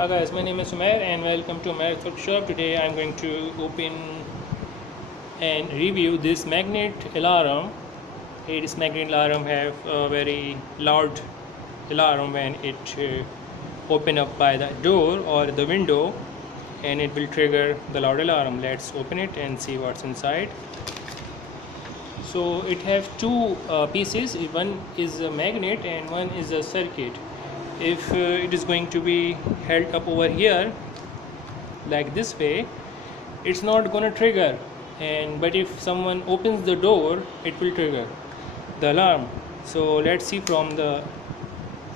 Hi guys, my name is Umair and welcome to Umair's Workshop. Today I am going to open and review this magnet alarm. This magnet alarm have a very loud alarm when it open up by the door or the window, and it will trigger the loud alarm. Let's open it and see what's inside. So it have two pieces. One is a magnet and one is a circuit. If it is going to be held up over here like this way, it's not going to trigger, but if someone opens the door, it will trigger the alarm. So let's see from the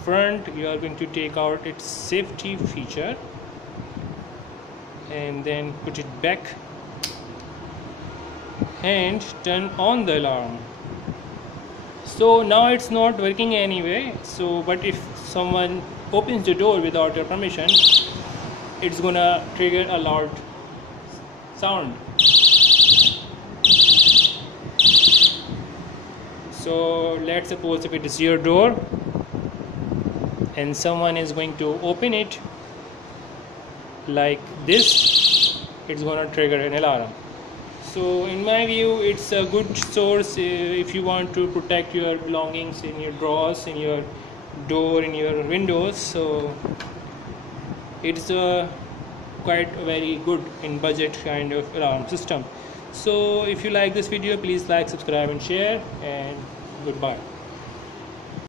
front. You are going to take out its safety feature and then put it back and turn on the alarm. So now it's not working anyway, but if someone opens the door without your permission, it's gonna trigger a loud sound. So let's suppose if it is your door and someone is going to open it like this, it's gonna trigger an alarm. So in my view, it's a good source if you want to protect your belongings in your drawers, in your door, in your windows. So it's a quite very good in budget kind of alarm system. So if you like this video, please like, subscribe and share, and goodbye.